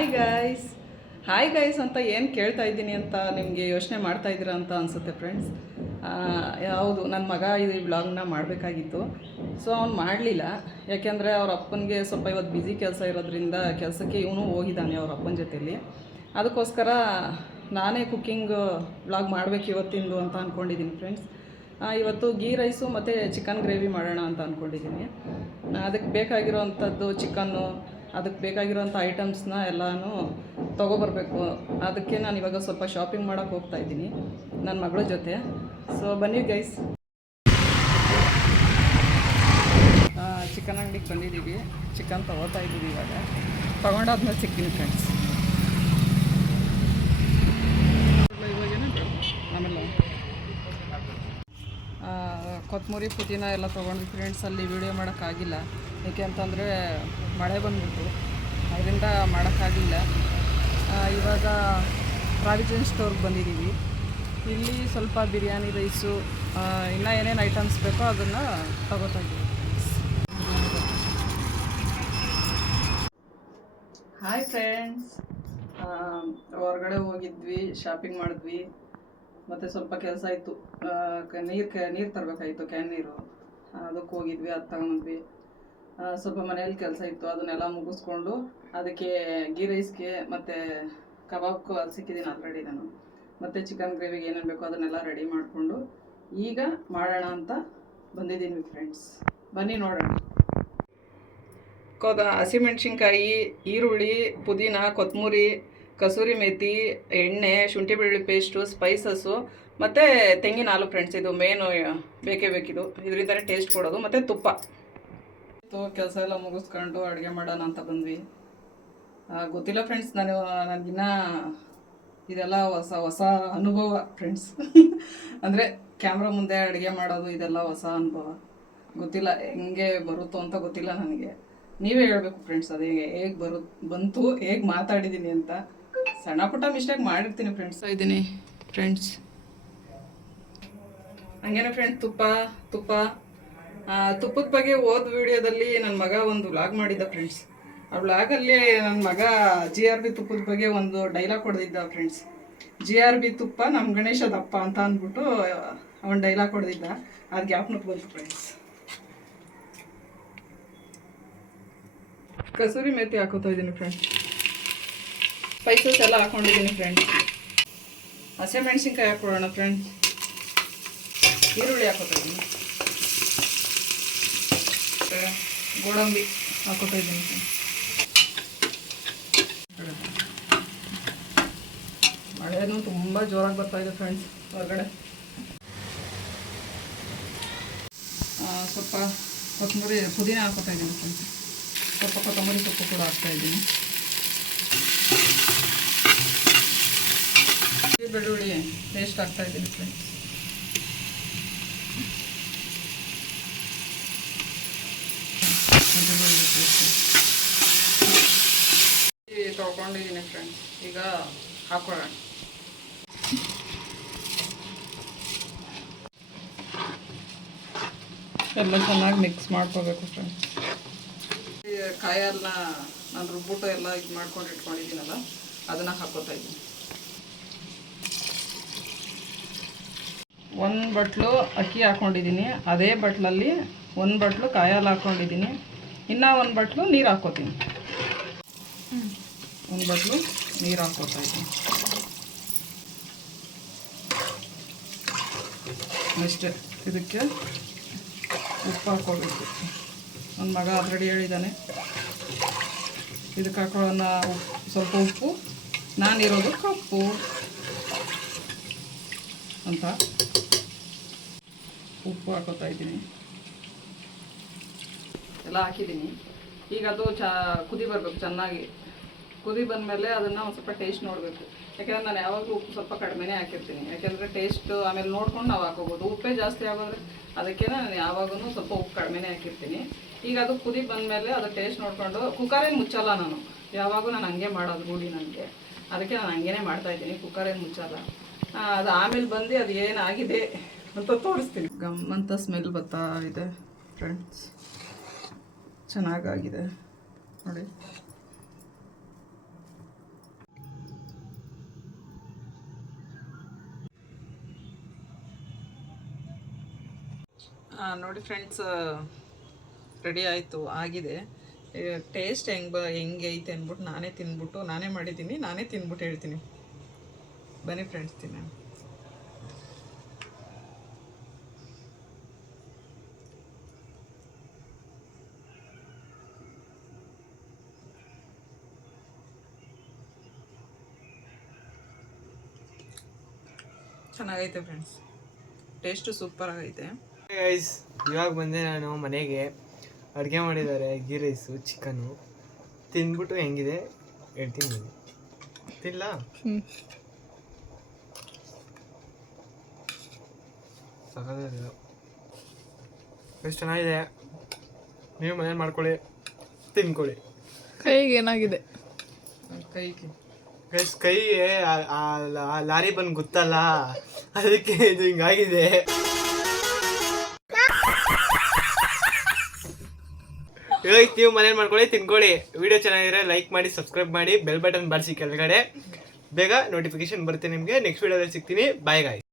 Hi guys hi guys ಅಂತ ಏನು ಕೇಳ್ತಾ ಇದ್ದೀನಿ ಅಂತ ನಿಮಗೆ ಯೋಚನೆ ಮಾಡ್ತಾ ಇದ್ದೀರಾ ಅಂತ ಅನಿಸುತ್ತೆ ಫ್ರೆಂಡ್ಸ್. ಯಾವುದು ನನ್ನ ಮಗ ಇದು ಈ ವ್ಲಾಗ್ನ ಮಾಡಬೇಕಾಗಿತ್ತು. ಸೊ ಅವ್ನು ಮಾಡಲಿಲ್ಲ, ಯಾಕೆಂದರೆ ಅವ್ರ ಅಪ್ಪನಿಗೆ ಸ್ವಲ್ಪ ಇವತ್ತು ಬ್ಯುಸಿ ಕೆಲಸ ಇರೋದ್ರಿಂದ ಕೆಲಸಕ್ಕೆ ಇವನು ಹೋಗಿದ್ದಾನೆ ಅವ್ರ ಅಪ್ಪನ ಜೊತೆಯಲ್ಲಿ. ಅದಕ್ಕೋಸ್ಕರ ನಾನೇ ಕುಕ್ಕಿಂಗ್ ವ್ಲಾಗ್ ಮಾಡಬೇಕು ಇವತ್ತಿಂದು ಅಂತ ಅಂದ್ಕೊಂಡಿದ್ದೀನಿ ಫ್ರೆಂಡ್ಸ್. ಇವತ್ತು ಗೀ ರೈಸು ಮತ್ತು ಚಿಕನ್ ಗ್ರೇವಿ ಮಾಡೋಣ ಅಂತ ಅಂದ್ಕೊಂಡಿದ್ದೀನಿ. ಅದಕ್ಕೆ ಬೇಕಾಗಿರೋವಂಥದ್ದು ಚಿಕನ್ನು, ಅದಕ್ಕೆ ಬೇಕಾಗಿರೋಂಥ ಐಟಮ್ಸ್ನ ಎಲ್ಲನೂ ತೊಗೊಬರ್ಬೇಕು. ಅದಕ್ಕೆ ನಾನು ಇವಾಗ ಸ್ವಲ್ಪ ಶಾಪಿಂಗ್ ಮಾಡೋಕ್ಕೆ ಹೋಗ್ತಾಯಿದ್ದೀನಿ ನನ್ನ ಮಗಳ ಜೊತೆ. ಸೊ ಬನ್ನಿ ಗೈಸ್. ಚಿಕನ್ ಅಂಗಡಿಗೆ ಬಂದಿದ್ದೀವಿ, ಚಿಕನ್ ತೊಗೋತಾ ಇದ್ದೀವಿ. ಇವಾಗ ತೊಗೊಂಡಾದ್ಮೇಲೆ ಸಿಗ್ತೀನಿ ಫ್ರೆಂಡ್ಸ್. ಆಮೇಲೆ ಕೊತ್ತಂಬರಿ ಪುದೀನ ಎಲ್ಲ ತೊಗೊಂಡ್ವಿ ಫ್ರೆಂಡ್ಸ್. ಅಲ್ಲಿ ವೀಡಿಯೋ ಮಾಡೋಕ್ಕಾಗಿಲ್ಲ, ಏಕೆ ಅಂತಂದರೆ ಮಳೆ ಬಂದ್ಬಿಟ್ಟು ಅದರಿಂದ ಮಾಡೋಕ್ಕಾಗಿಲ್ಲ. ಇವಾಗ ಪ್ರಾವಿಷನ್ ಸ್ಟೋರ್ಗೆ ಬಂದಿದ್ದೀವಿ. ಇಲ್ಲಿ ಸ್ವಲ್ಪ ಬಿರಿಯಾನಿ ರೈಸು, ಇನ್ನೂ ಏನೇನು ಐಟಮ್ಸ್ ಬೇಕೋ ಅದನ್ನು ತಗೋತಾ ಇದ್ದೀವಿ. ಹಾಯ್ ಫ್ರೆಂಡ್ಸ್, ಹೊರಗಡೆ ಹೋಗಿದ್ವಿ, ಶಾಪಿಂಗ್ ಮಾಡಿದ್ವಿ, ಮತ್ತು ಸ್ವಲ್ಪ ಕೆಲಸ ಇತ್ತು. ನೀರು ತರಬೇಕಾಗಿತ್ತು, ಕ್ಯಾನ್ ನೀರು, ಅದಕ್ಕೆ ಹೋಗಿದ್ವಿ, ಅದು ತಗೊಂಡ್ವಿ. ಸ್ವಲ್ಪ ಮನೆಯಲ್ಲಿ ಕೆಲಸ ಇತ್ತು, ಅದನ್ನೆಲ್ಲ ಮುಗಿಸ್ಕೊಂಡು ಅದಕ್ಕೆ ಗೀ ರೈಸ್ಗೆ ಮತ್ತು ಕಬಾಬ್ಗೂ ಅದು ಸಿಕ್ಕಿದ್ದೀನಿ ಆಲ್ರೆಡಿ ನಾನು. ಮತ್ತು ಚಿಕನ್ ಗ್ರೇವಿಗೆ ಏನೇನು ಬೇಕೋ ಅದನ್ನೆಲ್ಲ ರೆಡಿ ಮಾಡಿಕೊಂಡು ಈಗ ಮಾಡೋಣ ಅಂತ ಬಂದಿದ್ದೀನಿ ಫ್ರೆಂಡ್ಸ್. ಬನ್ನಿ ನೋಡೋಣ. ಹಸಿಮೆಣ್ಸಿನ್ಕಾಯಿ, ಈರುಳ್ಳಿ, ಪುದೀನ, ಕೊತ್ತಂಬರಿ, ಕಸೂರಿ ಮೇಥಿ, ಎಣ್ಣೆ, ಶುಂಠಿ ಬೆಳ್ಳುಳ್ಳಿ ಪೇಸ್ಟು, ಸ್ಪೈಸಸ್ಸು ಮತ್ತು ತೆಂಗಿನ ಹಾಲು ಫ್ರೆಂಡ್ಸ್. ಇದು ಮೇನು, ಬೇಕೇ ಬೇಕಿದು, ಇದರಿಂದಲೇ ಟೇಸ್ಟ್ ಕೊಡೋದು. ಮತ್ತು ತುಪ್ಪ. ಕೆಲಸ ಎಲ್ಲ ಮುಗಿಸ್ಕೊಂಡು ಅಡುಗೆ ಮಾಡೋಣ ಅಂತ ಬಂದ್ವಿ. ಗೊತ್ತಿಲ್ಲ ಫ್ರೆಂಡ್ಸ್, ನನಗಿನ್ನ ಇದೆಲ್ಲ ಹೊಸ ಅನುಭವ ಫ್ರೆಂಡ್ಸ್. ಅಂದರೆ ಕ್ಯಾಮ್ರಾ ಮುಂದೆ ಅಡುಗೆ ಮಾಡೋದು ಇದೆಲ್ಲ ಹೊಸ ಅನುಭವ. ಗೊತ್ತಿಲ್ಲ ಹೆಂಗೆ ಬರುತ್ತೋ ಅಂತ ಗೊತ್ತಿಲ್ಲ ನನಗೆ. ನೀವೇ ಹೇಳಬೇಕು ಫ್ರೆಂಡ್ಸ್, ಅದು ಹೇಗೆ ಬಂತು, ಹೇಗೆ ಮಾತಾಡಿದ್ದೀನಿ ಅಂತ. ಸಣ್ಣ ಪುಟ್ಟ ಮಿಸ್ಟೇಕ್ ಮಾಡಿರ್ತೀನಿ ಫ್ರೆಂಡ್ಸ್. ಇದ್ದೀನಿ ಫ್ರೆಂಡ್ಸ್. ಹಂಗೇನೆ ಫ್ರೆಂಡ್ಸ್, ತುಪ್ಪದ ಬಗ್ಗೆ ಹೋದ ವಿಡಿಯೋದಲ್ಲಿ ನನ್ನ ಮಗ ಒಂದು ವ್ಲಾಗ್ ಮಾಡಿದ್ದ ಫ್ರೆಂಡ್ಸ್. ಆ ವ್ಲಾಗಲ್ಲಿ ನನ್ನ ಮಗ GRB ತುಪ್ಪದ ಬಗ್ಗೆ ಒಂದು ಡೈಲಾಗ್ ಕೊಡ್ದಿದ್ದ ಫ್ರೆಂಡ್ಸ್. GRB ತುಪ್ಪ ನಮ್ಮ ಗಣೇಶದಪ್ಪ ಅಂತ ಅಂದ್ಬಿಟ್ಟು ಅವನು ಡೈಲಾಗ್ ಕೊಡ್ದಿದ್ದ. ಅದು ಜ್ಞಾಪನಕ್ಕೆ ಬಂತು ಫ್ರೆಂಡ್ಸ್. ಕಸೂರಿ ಮೇಥಿ ಹಾಕೋತಾ ಇದ್ದೀನಿ ಫ್ರೆಂಡ್ಸ್. ಸ್ಪೈಸಸ್ ಎಲ್ಲ ಹಾಕೊಂಡಿದ್ದೀನಿ ಫ್ರೆಂಡ್ಸ್. ಹಸಿಮೆಣ್ಸಿನ್ಕಾಯಿ ಹಾಕೊಳ್ಳೋಣ ಫ್ರೆಂಡ್ಸ್. ಈರುಳ್ಳಿ ಹಾಕೋತಾ ಇದ್ದೀನಿ, ಗೋಡಂಬಿ ಹಾಕೋತಾ ಇದ್ದೀನಿ ಫ್ರೆಂಡ್ಸ್. ಮಳೆನೂ ತುಂಬ ಜೋರಾಗಿ ಬರ್ತಾ ಇದೆ ಫ್ರೆಂಡ್ಸ್ ಹೊರಗಡೆ. ಸ್ವಲ್ಪ ಕೊತ್ತಂಬರಿ ಪುದೀನ ಹಾಕೋತಾ ಇದ್ದೀನಿ ಫ್ರೆಂಡ್ಸ್. ಸ್ವಲ್ಪ ಕೊತ್ತಂಬರಿ ಸೊಪ್ಪು ಕೂಡ ಹಾಕ್ತಾಯಿದ್ದೀನಿ. ಬೆಳ್ಳುಳ್ಳಿ ಪೇಸ್ಟ್ ಹಾಕ್ತಾಯಿದ್ದೀನಿ ಫ್ರೆಂಡ್ಸ್. ತೊಗೊಂಡಿದ್ದೀನಿ ಫ್ರೆಂಡ್ಸ್. ಈಗ ಹಾಕೊಳ್ಳೋಣ. ಎಲ್ಲ ಚೆನ್ನಾಗಿ ಮಿಕ್ಸ್ ಮಾಡ್ಕೋಬೇಕು ಫ್ರೆಂಡ್ಸ್. ಕಾಯೆಲ್ಲ ನಾನು ರುಬ್ಬಿಟ್ಟು ಎಲ್ಲ ಇದು ಮಾಡ್ಕೊಂಡು ಇಟ್ಕೊಂಡಿದ್ದೀನಲ್ಲ, ಅದನ್ನು ಹಾಕೋತಾ ಇದ್ದೀನಿ. ಒಂದು ಬಟ್ಲು ಅಕ್ಕಿ ಹಾಕ್ಕೊಂಡಿದ್ದೀನಿ, ಅದೇ ಬಟ್ಲಲ್ಲಿ ಒಂದು ಬಟ್ಲು ಕಾಯಲ್ಲಿ ಹಾಕ್ಕೊಂಡಿದ್ದೀನಿ. ಇನ್ನೂ ಒಂದು ಬಟ್ಲು ನೀರು ಹಾಕ್ಕೋತೀನಿ. ಒಂದು ಬಟ್ಲು ನೀರು ಹಾಕ್ಕೋತಾ ಇದ್ದೀನಿ ಅಷ್ಟೇ. ಇದಕ್ಕೆ ಉಪ್ಪು ಹಾಕ್ಕೋಬೇಕು. ನನ್ನ ಮಗ ಆಲ್ರೆಡಿ ಹೇಳಿದ್ದಾನೆ. ಇದಕ್ಕೆ ಹಾಕೊಳ್ಳೋಣ ಸ್ವಲ್ಪ ಉಪ್ಪು, ನಾನಿರೋದು ಕಪ್ಪು ಅಂತ ಉಪ್ಪು ಹಾಕೋತಾ ಇದ್ದೀನಿ. ಎಲ್ಲ ಹಾಕಿದ್ದೀನಿ. ಈಗ ಅದು ಕುದಿ ಬರಬೇಕು ಚೆನ್ನಾಗಿ. ಕುದಿ ಬಂದಮೇಲೆ ಅದನ್ನು ಒಂದು ಸ್ವಲ್ಪ ಟೇಸ್ಟ್ ನೋಡಬೇಕು. ಯಾಕೆಂದರೆ ನಾನು ಯಾವಾಗಲೂ ಉಪ್ಪು ಸ್ವಲ್ಪ ಕಡಿಮೆನೇ ಹಾಕಿರ್ತೀನಿ. ಯಾಕೆಂದರೆ ಟೇಸ್ಟ್ ಆಮೇಲೆ ನೋಡ್ಕೊಂಡು ನಾವು ಹಾಕೋಬೋದು. ಉಪ್ಪೇ ಜಾಸ್ತಿ ಆಗೋದ್ರೆ ಅದಕ್ಕೆ ನಾನು ಯಾವಾಗೂ ಸ್ವಲ್ಪ ಉಪ್ಪು ಕಡಿಮೆನೇ ಹಾಕಿರ್ತೀನಿ. ಈಗ ಅದು ಕುದಿ ಬಂದಮೇಲೆ ಅದು ಟೇಸ್ಟ್ ನೋಡಿಕೊಂಡು ಕುಕ್ಕರೇನು ಮುಚ್ಚಲ್ಲ ನಾನು. ಯಾವಾಗೂ ನಾನು ಹಂಗೆ ಮಾಡೋದು ರೂಢಿ ನನಗೆ. ಅದಕ್ಕೆ ನಾನು ಹಂಗೇ ಮಾಡ್ತಾಯಿದ್ದೀನಿ, ಕುಕ್ಕರೇನು ಮುಚ್ಚಲ್ಲ. ಅದು ಆಮೇಲೆ ಬಂದು ಅದು ಏನಾಗಿದೆ ಅಂತ ತೋರಿಸ್ತೀನಿ. ಗಮ್ಮಂತ ಸ್ಮೆಲ್ ಬರ್ತಾ ಇದೆ ಫ್ರೆಂಡ್ಸ್. ಚೆನ್ನಾಗಾಗಿದೆ ನೋಡಿ. ನೋಡಿ ಫ್ರೆಂಡ್ಸ್, ರೆಡಿ ಆಯಿತು, ಆಗಿದೆ. ಟೇಸ್ಟ್ ಹೆಂಗೆ ಐತೆ ಅಂದ್ಬಿಟ್ಟು ನಾನೇ ಮಾಡಿದ್ದೀನಿ, ನಾನೇ ತಿಂದ್ಬಿಟ್ಟು ಹೇಳ್ತೀನಿ. ಬನ್ನಿ ಫ್ರೆಂಡ್ಸ್, ತಿನ್ನೋಣ. ಚೆನ್ನಾಗೈತೆ ಫ್ರೆಂಡ್ಸ್, ಟೇಸ್ಟು ಸೂಪರ್ ಆಗೈತೆ. ಗೈಸ್, ಇವಾಗ ಬಂದೆ ನಾನು ಮನೆಗೆ. ಅಡುಗೆ ಮಾಡಿದ್ದಾರೆ, ಗೀ ರೈಸು, ಚಿಕನು. ತಿಂದ್ಬಿಟ್ಟು ಹೆಂಗಿದೆ ಹೇಳ್ತೀನಿ. ತಿನ್ನಲ್ಲ? ಸಗದಿಲ್ಲ, ಎಷ್ಟು ಚೆನ್ನಾಗಿದೆ. ನೀವು ಮನೇಲಿ ಮಾಡ್ಕೊಳ್ಳಿ, ತಿನ್ಕೊಳ್ಳಿ. ಕೈಗೆ ಏನಾಗಿದೆ? ಕೈಗೆ ಗೈಸ್, ಕೈ ಲಾರಿ ಬಂದು ಗೊತ್ತಲ್ಲ, ಅದಕ್ಕೆ ಇದು ಹಿಂಗಾಗಿದೆ. ಇವಾಗ ನೀವು ಮನೇಲಿ ಮಾಡ್ಕೊಳ್ಳಿ, ತಿನ್ಕೊಳ್ಳಿ. ವಿಡಿಯೋ ಚೆನ್ನಾಗಿದ್ರೆ ಲೈಕ್ ಮಾಡಿ, ಸಬ್ಸ್ಕ್ರೈಬ್ ಮಾಡಿ, ಬೆಲ್ ಬಟನ್ ಬಾರಿಸಿ ಕೆಳಗಡೆ. ಬೇಗ ನೋಟಿಫಿಕೇಶನ್ ಬರುತ್ತೆ ನಿಮಗೆ. ನೆಕ್ಸ್ಟ್ ವಿಡಿಯೋದಲ್ಲಿ ಸಿಗ್ತೀನಿ. Bye guys.